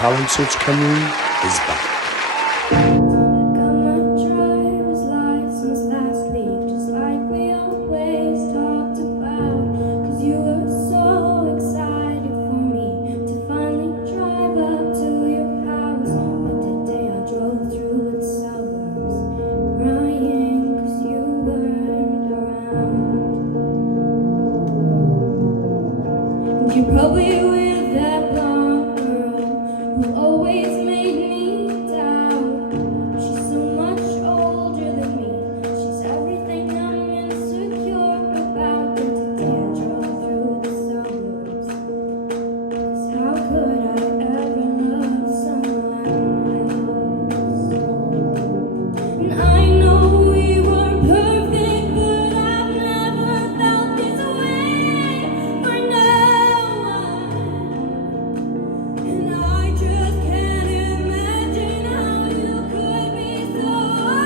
Talent Search Cymru is back. Got my driver's license last week, just like we always talked about. 'Cause you were so excited for me to finally drive up to your house. But today I drove through the suburbs, crying 'cause you weren't around. And you probably with that blonde girl who always made me doubt. She's so much older than me. She's everything I'm insecure about. And today I drove through the suburbs. 'Cause how could I ever love someone else? And I know we were perfect, but I've never felt this way for no one. And I just can't imagine how you could be so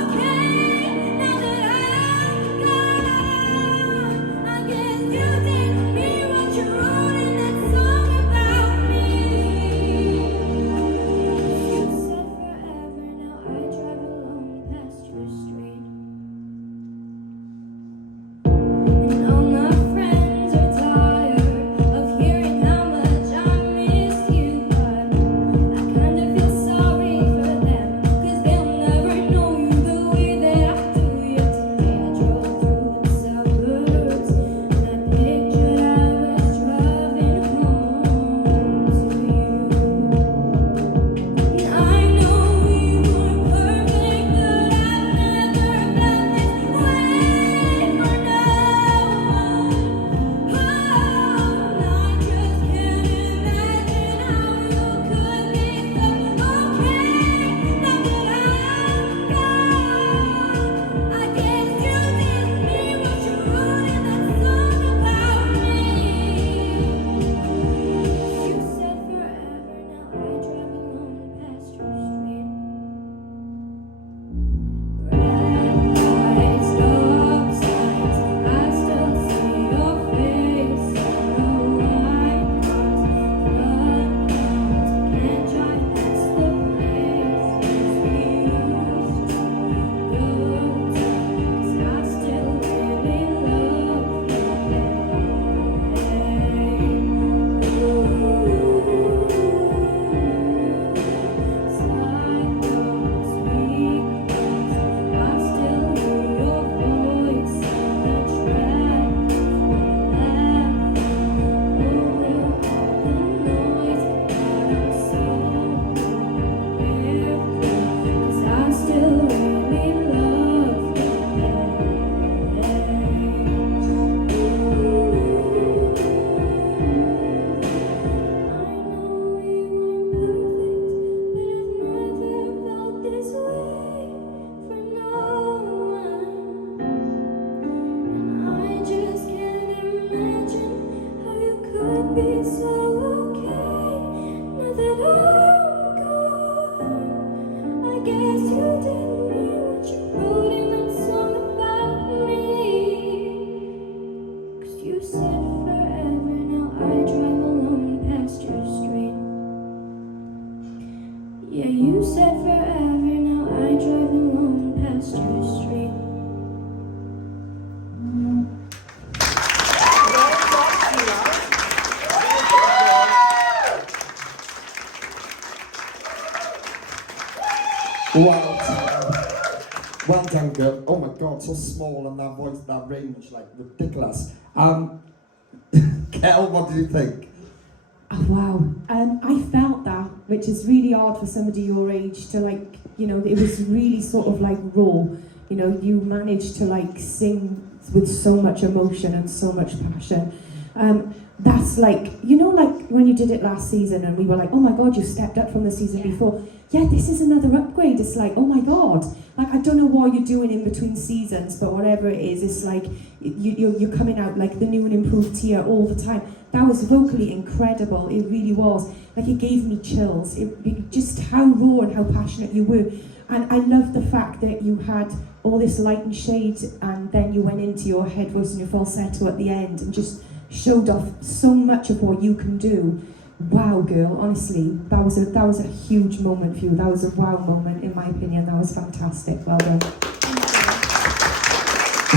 okay now that I'm gone. I guess you didn't hear what you wrote in that song about me. You said forever, now I drive alone past your street. And all my friends are tired of hearing how much I miss you. But I kind of feel sorry for them, 'cause they'll never know you the way that I do. Yet today I drove through the suburbs, and I pictured I was driving home to you. And I know we weren't perfect, but I've never felt this way for no one. Oh, and I just can't imagine how you could be so okay now that I'm gone. I guess you didn't hear what you wrote in that song about me. You said forever, now I drive alone past your street. Red lights, stop signs, I still see your face. No white cars, blood mounds, can't drive past the places we used to go to. 'Cause I still really love the Sidewalks we crossed, I still hear your voice on the track. Laugh over all the noise, but I'm so careful. 'Cause I still really love the I know we weren't perfect, but I've never felt this way for no one. And I just can't imagine how you could be so okay now that I'm gone. I guess you didn't hear what you wrote in that song about me. 'Cause you said forever, now I drive alone past your street. Yeah, you said forever, now I drive alone past your street. Well done, girl. Oh my God, so small and that voice, that range, like ridiculous. Kel, what do you think? Oh, wow. I felt that, which is really hard for somebody your age to like, you know, it was really sort of like raw. You know, you managed to like sing with so much emotion and so much passion. That's like, you know, like when you did it last season and we were like, oh my God, you stepped up from the season before. Yeah, this is another upgrade. It's like, oh my God. Like, I don't know what you're doing in between seasons, but whatever it is, it's like you're coming out like the new and improved tier all the time. That was vocally incredible. It really was. Like, it gave me chills. Just how raw and how passionate you were. And I love the fact that you had all this light and shade, and then you went into your head voice and your falsetto at the end and just showed off so much of what you can do. wow, girl, honestly, that was a huge moment for you. That was a wow moment, in my opinion. That was fantastic. Well done.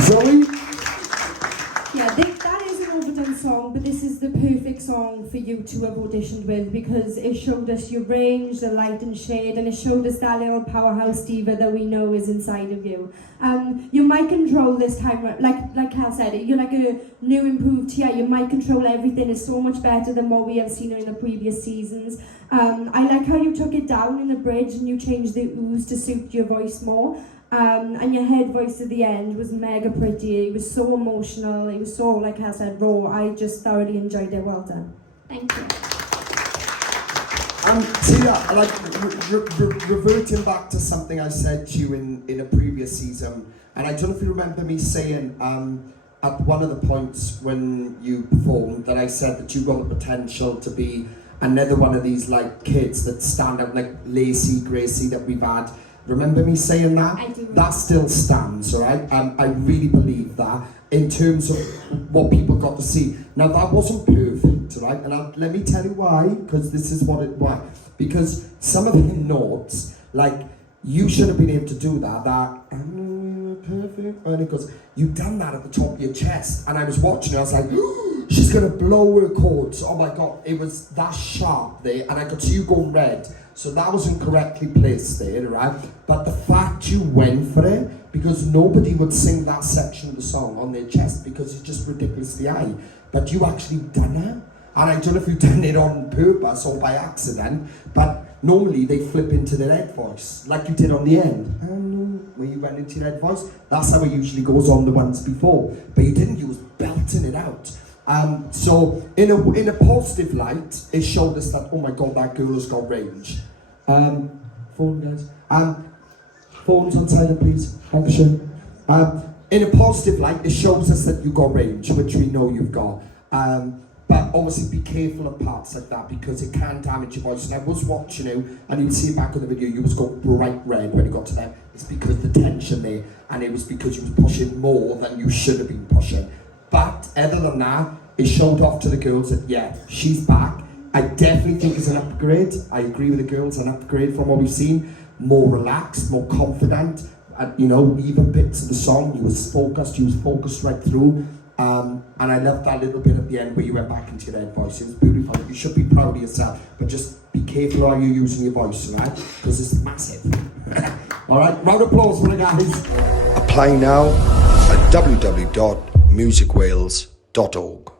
Zoe? Yeah, that is an overdone song, but this is the perfect song for you to have auditioned with, because it showed us your range, the light and shade, and it showed us that little powerhouse diva that we know is inside of you. Your mic control this time, like Cal said, you're like a new improved Tia. Your mic control, everything is so much better than what we have seen in the previous seasons. I like how you took it down in the bridge and you changed the ooze to suit your voice more. And your head voice at the end was mega pretty. It was so emotional. It was so, like I said, raw. I just thoroughly enjoyed it. Well done. Thank you. Tia, like reverting back to something I said to you in a previous season, and I don't know if you remember me saying at one of the points when you performed that I said that you got the potential to be another one of these like kids that stand out, like Lacey, Gracie that we've had. Remember me saying that? I do. That still stands, right? I really believe that in terms of what people got to see. Now that wasn't perfect, right? And let me tell you why, because this is why. Because some of the notes, like, you should have been able to do that perfect, and it goes, you've done that at the top of your chest. And I was watching it, I was like, she's gonna blow her chords. Oh my God, it was that sharp there, and I could see you going red. So that wasn't correctly placed there, right? But the fact you went for it, because nobody would sing that section of the song on their chest because it's just ridiculously high. But you actually done it. And I don't know if you've done it on purpose or by accident, but normally they flip into their head voice, like you did on the end. Where you went into your head voice. That's how it usually goes on the ones before. But you didn't, you was belting it out. So in a positive light, it showed us that, oh my God, that girl has got range. Phone, guys. Phones on silent, please. Action. In a positive light, it shows us that you got range, which we know you've got. But obviously be careful of parts like that because it can damage your voice. And I was watching you, and you can see back in the video, you was going bright red when you got to them. It's because of the tension there, and it was because you was pushing more than you should have been pushing. But other than that, it showed off to the girls that, yeah, she's back. I definitely think it's an upgrade. I agree with the girls, an upgrade from what we've seen. More relaxed, more confident. You know, even bits of the song, you was focused right through. And I loved that little bit at the end where you went back into your head voice. It was beautiful. You should be proud of yourself, but just be careful how you're using your voice, right? Because it's massive. All right, round of applause for the guys. Apply now at www.musicwales.org.